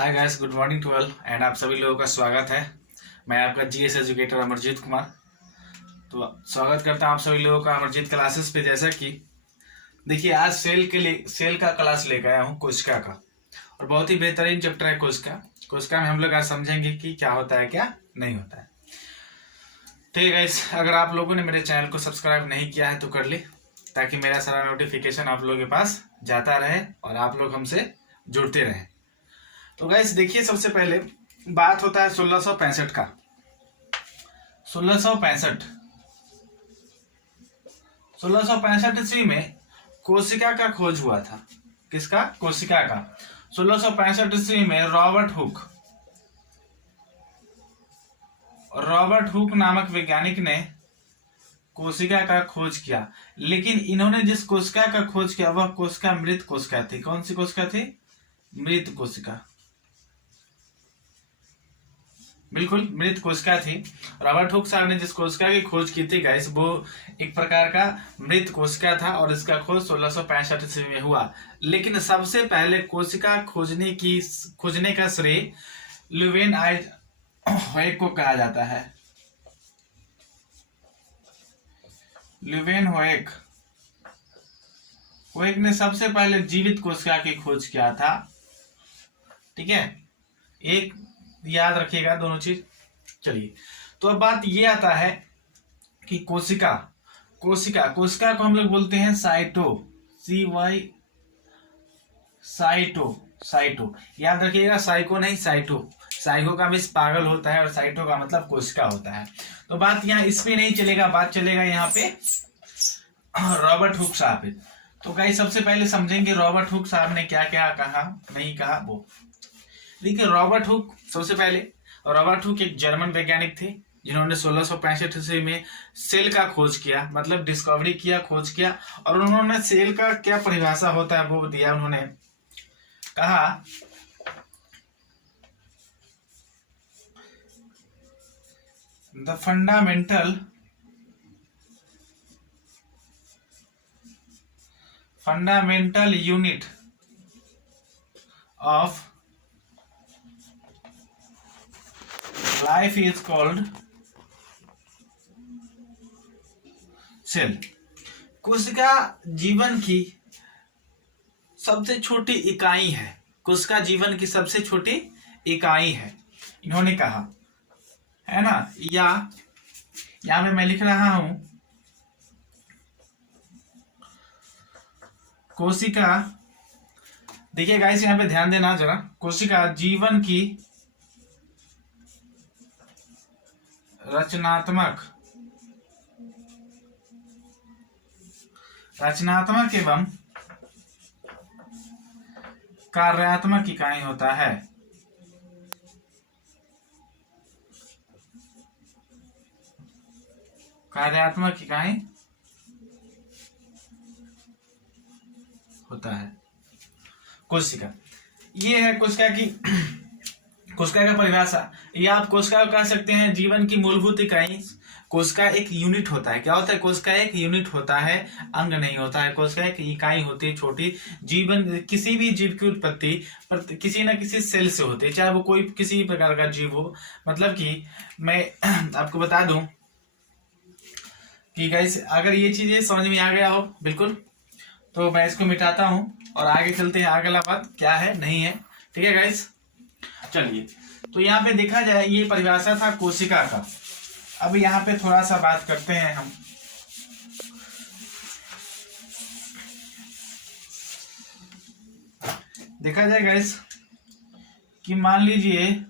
Hi guys, good morning to all and आप सभी लोगों का स्वागत है। मैं आपका जीएस एजुकेटर अमरजीत कुमार। तो स्वागत करता हूं आप सभी लोगों का अमरजीत क्लासेस पे। जैसा कि देखिए, आज सेल का क्लास लेकर आया हूं कोशिका का, और बहुत ही बेहतरीन चैप्टर है कोशिका में हम लोग आज समझेंगे कि क्या होता है क्या नहीं होता है। ठीक है गाइस, अगर आप लोगों ने मेरे चैनल को सब्सक्राइब नहीं किया है तो कर ले, ताकि मेरा सारा नोटिफिकेशन आप लोगों के पास जाता रहे और आप लोग हमसे जुड़ते रहें। तो गाइस देखिए, सबसे पहले बात होता है 1665 का। 1665 ईस्वी में कोशिका का खोज हुआ था। किसका? कोशिका का। 1665 ईस्वी में रॉबर्ट हुक नामक वैज्ञानिक ने कोशिका का खोज किया। लेकिन इन्होंने जिस कोशिका का खोज किया वह कोशिका मृत कोशिका थी। कौन सी कोशिका थी? मृत कोशिका। बिल्कुल मृत कोशिका थी। रॉबर्ट हुक साहब ने जिस कोशिका की खोज की थी गाइस, वो एक प्रकार का मृत कोशिका था और इसका खोज 1665 ईस्वी में हुआ। लेकिन सबसे पहले कोशिका खोजने का श्रेय ल्यूवेनहाइट को कहा जाता है। ल्यूवेनहाइट ने सबसे पहले जीवित कोशिका की खोज किया था। ठीक है, एक याद रखिएगा दोनों चीज। चलिए, तो अब बात ये आता है कि कोशिका को हम लोग बोलते हैं साइटो। साइटो याद रखिएगा, साइको नहीं साइटो। साइको का मीन्स पागल होता है और साइटो का मतलब कोशिका होता है। तो बात यहाँ इस पे नहीं चलेगा, बात चलेगा यहाँ पे रॉबर्ट हुक साहब पे। तो गाइस सबसे पहले समझेंगे रॉबर्ट हुक साहब ने क्या क्या कहा नहीं कहा वो। देखिए, रॉबर्ट हुक एक जर्मन वैज्ञानिक थे जिन्होंने 1665 ईस्वी में सेल का खोज किया, मतलब डिस्कवरी किया, खोज किया। और उन्होंने सेल का क्या परिभाषा होता है वो दिया। उन्होंने कहा the fundamental unit of life is called cell. कोशिका जीवन की सबसे छोटी इकाई है। कोशिका जीवन की सबसे छोटी इकाई है, इन्होंने कहा, है ना। या यहां पे मैं लिख रहा हूं कोशिका। देखिए गाइस, यहां पे ध्यान देना जरा। कोशिका जीवन की रचनात्मक एवं कार्यात्मक इकाई होता है। कार्यात्मक इकाई होता है कोशिका। ये है कोशिका का परिभाषा। या आप कोशिका को कह सकते हैं जीवन की मूलभूत इकाई। कोशिका एक यूनिट होता है। क्या होता है? कोशिका एक यूनिट होता है, अंग नहीं होता है। कोशिका एक इकाई होती है छोटी। जीवन किसी भी जीव की उत्पत्ति किसी न किसी सेल से होती है, चाहे वो कोई किसी भी प्रकार का जीव हो। मतलब कि मैं आपको बता दूं कि गाइस, अगर ये चीजें समझ में आ गया हो बिल्कुल, तो मैं इसको मिटाता हूं और आगे चलते हैं। अगला बात क्या है नहीं है। ठीक है गाइस, चलिए। तो यहाँ पे देखा जाए, ये परिभाषा था कोशिका का। अब यहाँ पे थोड़ा सा बात करते हैं हम। देखा जाए गाइस कि मान लीजिए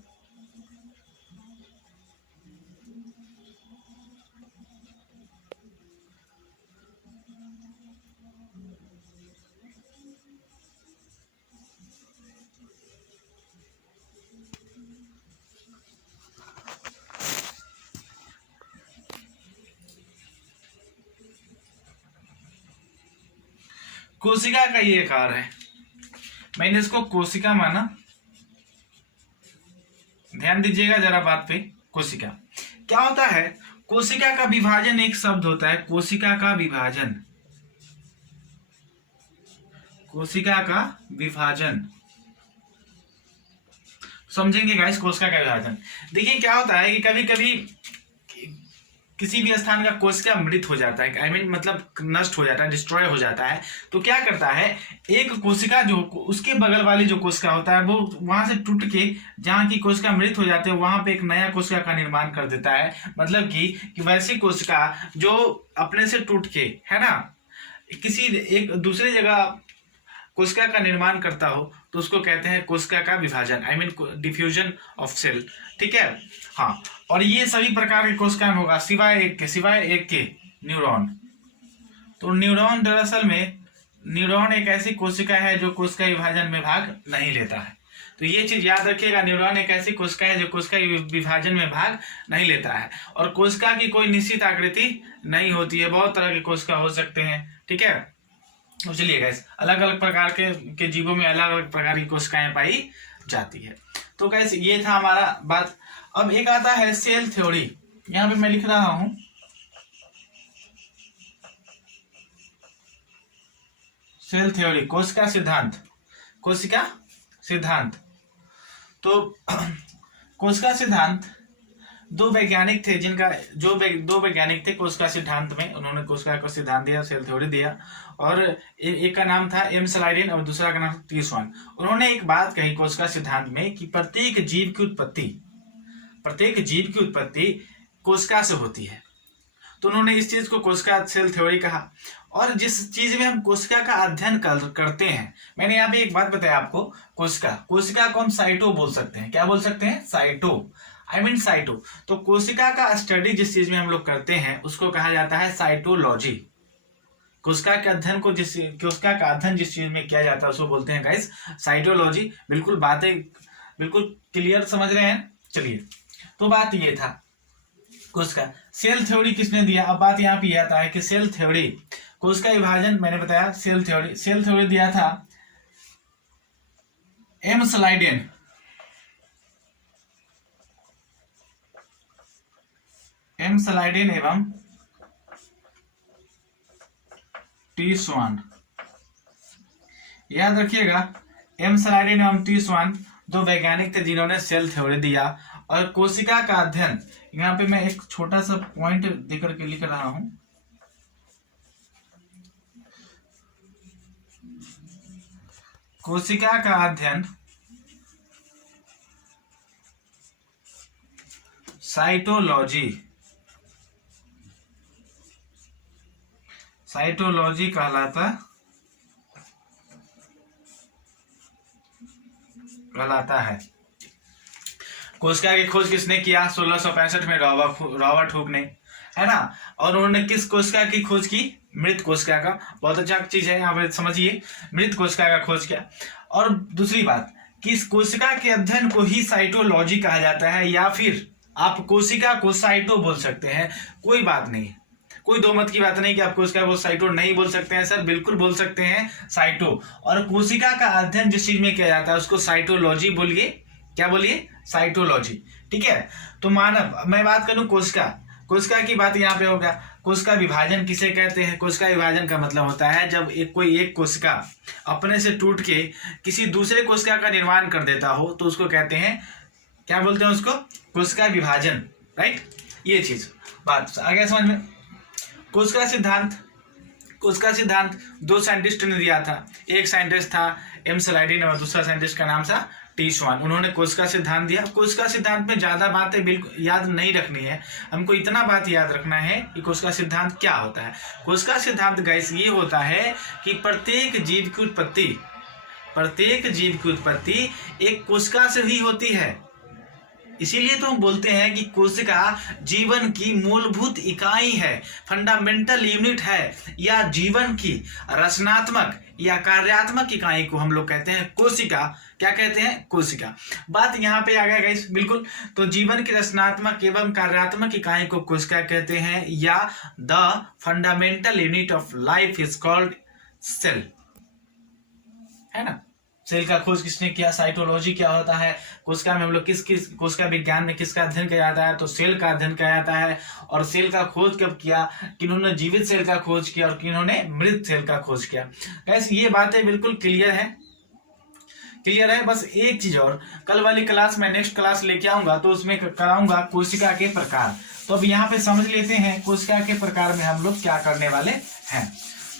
कोशिका का ये आकार है, मैंने इसको कोशिका माना। ध्यान दीजिएगा जरा बात पे। कोशिका क्या होता है? कोशिका का विभाजन एक शब्द होता है। कोशिका का विभाजन समझेंगे गाइस कोशिका का विभाजन। देखिए क्या होता है कि कभी कभी किसी भी स्थान का कोशिका मृत हो जाता है, आई मीन मतलब नष्ट हो जाता है, डिस्ट्रॉय हो जाता है, तो क्या करता है एक कोशिका जो उसके बगल वाली जो कोशिका होता है वो वहां से टूट के जहाँ की कोशिका मृत हो जाते हैं वहां पे एक नया कोशिका का निर्माण कर देता है। मतलब कि वैसी कोशिका जो अपने से टूट के, है ना, किसी एक दूसरे जगह कोशिका का निर्माण करता हो तो उसको कहते हैं कोशिका का विभाजन, I mean diffusion of cell. ठीक है, हाँ। और ये सभी प्रकार के कोशिका में होगा सिवाय एक के न्यूरॉन। तो न्यूरॉन दरअसल में न्यूरॉन एक ऐसी कोशिका है जो कोशिका विभाजन में भाग नहीं लेता है। तो ये चीज याद रखिएगा, न्यूरॉन एक ऐसी कोशिका है जो कोशिका विभाजन में भाग नहीं लेता है। और कोशिका की कोई निश्चित आकृति नहीं होती है, बहुत तरह की कोशिका हो सकते हैं। ठीक है, तो चलिए गाइस, अलग अलग प्रकार के जीवों में अलग अलग प्रकार की कोशिकाएं पाई जाती है। तो गाइस ये था हमारा बात। अब एक आता है सेल थ्योरी, यहाँ पे मैं लिख रहा हूं सेल थ्योरी, कोशिका सिद्धांत, कोशिका सिद्धांत। तो कोशिका सिद्धांत दो वैज्ञानिक थे जिनका दो वैज्ञानिक थे कोशिका सिद्धांत में, उन्होंने कोशिका का सिद्धांत दिया, सेल थ्योरी दिया। और एक का नाम था एम स्लाइडेन और दूसरा का नाम था टी स्वान। उन्होंने एक बात कही कोशिका सिद्धांत में कि प्रत्येक जीव की उत्पत्ति कोशिका से होती है। तो उन्होंने इस चीज को कोशिका सेल थ्योरी कहा। और जिस चीज में हम कोशिका का अध्ययन करते हैं, मैंने यहाँ पे एक बात बताया आपको, कोशिका को हम साइटो बोल सकते हैं। क्या बोल सकते हैं? Cyto, I mean cyto. तो कोशिका का स्टडी जिस चीज में हम लोग करते हैं उसको कहा जाता है साइटोलॉजी। कोशिका का अध्ययन जिस चीज में किया जाता है उसको बोलते हैं गाइस साइटोलॉजी। बिल्कुल बातें बिल्कुल क्लियर समझ रहे हैं? चलिए, तो बात ये था कोशिका सेल थ्योरी किसने दिया। अब बात यहाँ पे आता है कि सेल थ्योरी, कोशिका विभाजन मैंने बताया, सेल थ्योरी दिया था एम स्लाइडेन एवं टी स्वान। याद रखिएगा, एम स्लाइडेन एवं टी स्वान दो वैज्ञानिक थे जिन्होंने सेल थ्योरी दिया। और कोशिका का अध्ययन, यहाँ पे मैं एक छोटा सा पॉइंट देकर के लिख रहा हूं, कोशिका का अध्ययन साइटोलॉजी कहलाता है। कोशिका की खोज किसने किया? 1665 में रॉबर्ट हुक ने, है ना। और उन्होंने किस कोशिका की खोज की? मृत कोशिका का। बहुत अच्छा चीज है, यहाँ पे समझिए, मृत कोशिका का खोज किया। और दूसरी बात कि इस कोशिका के अध्ययन को ही साइटोलॉजी कहा जाता है, या फिर आप कोशिका को साइटो बोल सकते हैं, कोई बात नहीं, कोई दो मत की बात नहीं कि आप कोशिका को साइटो नहीं बोल सकते हैं। सर बिल्कुल बोल सकते हैं साइटो। और कोशिका का अध्ययन जिस चीज में किया जाता है उसको साइटोलॉजी बोलिए। क्या बोलिए? साइटोलॉजी। ठीक है, तो मानव, मैं बात करूं कोशिका की बात यहाँ पे होगा। कोशिका विभाजन किसे कहते हैं? कोशिका विभाजन का मतलब होता है जब कोई एक कोशिका अपने से टूट के किसी दूसरे कोशिका का निर्माण कर देता हो तो उसको कहते हैं, क्या बोलते हैं उसको? कोशिका विभाजन, राइट। ये चीज बात आ गया समझ में। कोशिका सिद्धांत दो साइंटिस्ट ने दिया था। एक साइंटिस्ट था एम स्लाइडेन और दूसरा साइंटिस्ट का नाम था टी स्वान। उन्होंने कोशिका सिद्धांत दिया। कोशिका सिद्धांत में ज्यादा बातें बिल्कुल याद नहीं रखनी है, हमको इतना बात याद रखना है कि कोशिका सिद्धांत क्या होता है। कोशिका सिद्धांत गाइस ये होता है कि प्रत्येक जीव की उत्पत्ति एक कोशिका से ही होती है। इसीलिए तो हम बोलते हैं कि कोशिका जीवन की मूलभूत इकाई है, फंडामेंटल यूनिट है, या जीवन की रचनात्मक या कार्यात्मक इकाई को हम लोग कहते हैं कोशिका। क्या कहते हैं? कोशिका। बात यहाँ पे आ गया गाइस, बिल्कुल। तो जीवन की रचनात्मक एवं कार्यात्मक इकाई को कोशिका कहते हैं, या the fundamental unit of life is called cell, है ना। सेल का खोज किसने किया? साइटोलॉजी। क्या होता है? कोशिका में हम लोग किस कोशिका विज्ञान में किसका अध्ययन किया जाता है? तो सेल का अध्ययन किया जाता है। और सेल का खोज कब किया? किन्होंने जीवित सेल का खोज किया और किन्होंने मृत सेल का खोज किया। ऐसे ये बातें बिल्कुल क्लियर है क्लियर है। बस एक चीज और, कल वाली क्लास में नेक्स्ट क्लास लेके आऊंगा तो उसमें कराऊंगा कोशिका के प्रकार। तो अब यहाँ पे समझ लेते हैं कोशिका के प्रकार में हम लोग क्या करने वाले हैं।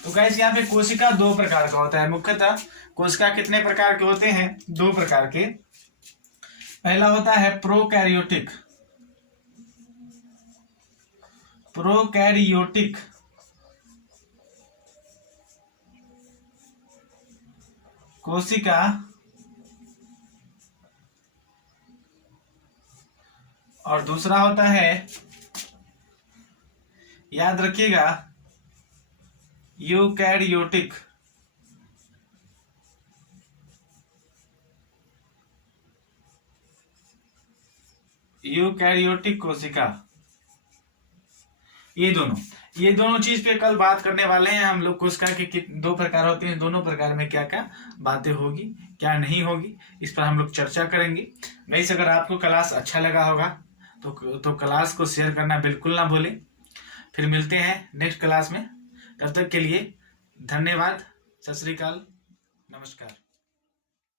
तो गाइस यहाँ पे कोशिका दो प्रकार का होता है मुख्यतः। कोशिका कितने प्रकार के होते हैं? दो प्रकार के। पहला होता है प्रोकैरियोटिक। प्रोकैरियोटिक कोशिका और दूसरा होता है, याद रखिएगा, यूकैरियोटिक। यूकैरियोटिक कोशिका। ये दोनों चीज पे कल बात करने वाले हैं हम लोग। कोशिका के दो प्रकार होते हैं, दोनों प्रकार में क्या क्या बातें होगी क्या नहीं होगी, इस पर हम लोग चर्चा करेंगे। गाइस अगर आपको क्लास अच्छा लगा होगा तो क्लास को शेयर करना बिल्कुल ना भूलें। फिर मिलते हैं नेक्स्ट क्लास में, तब तक के लिए धन्यवाद, सत श्री अकाल, नमस्कार।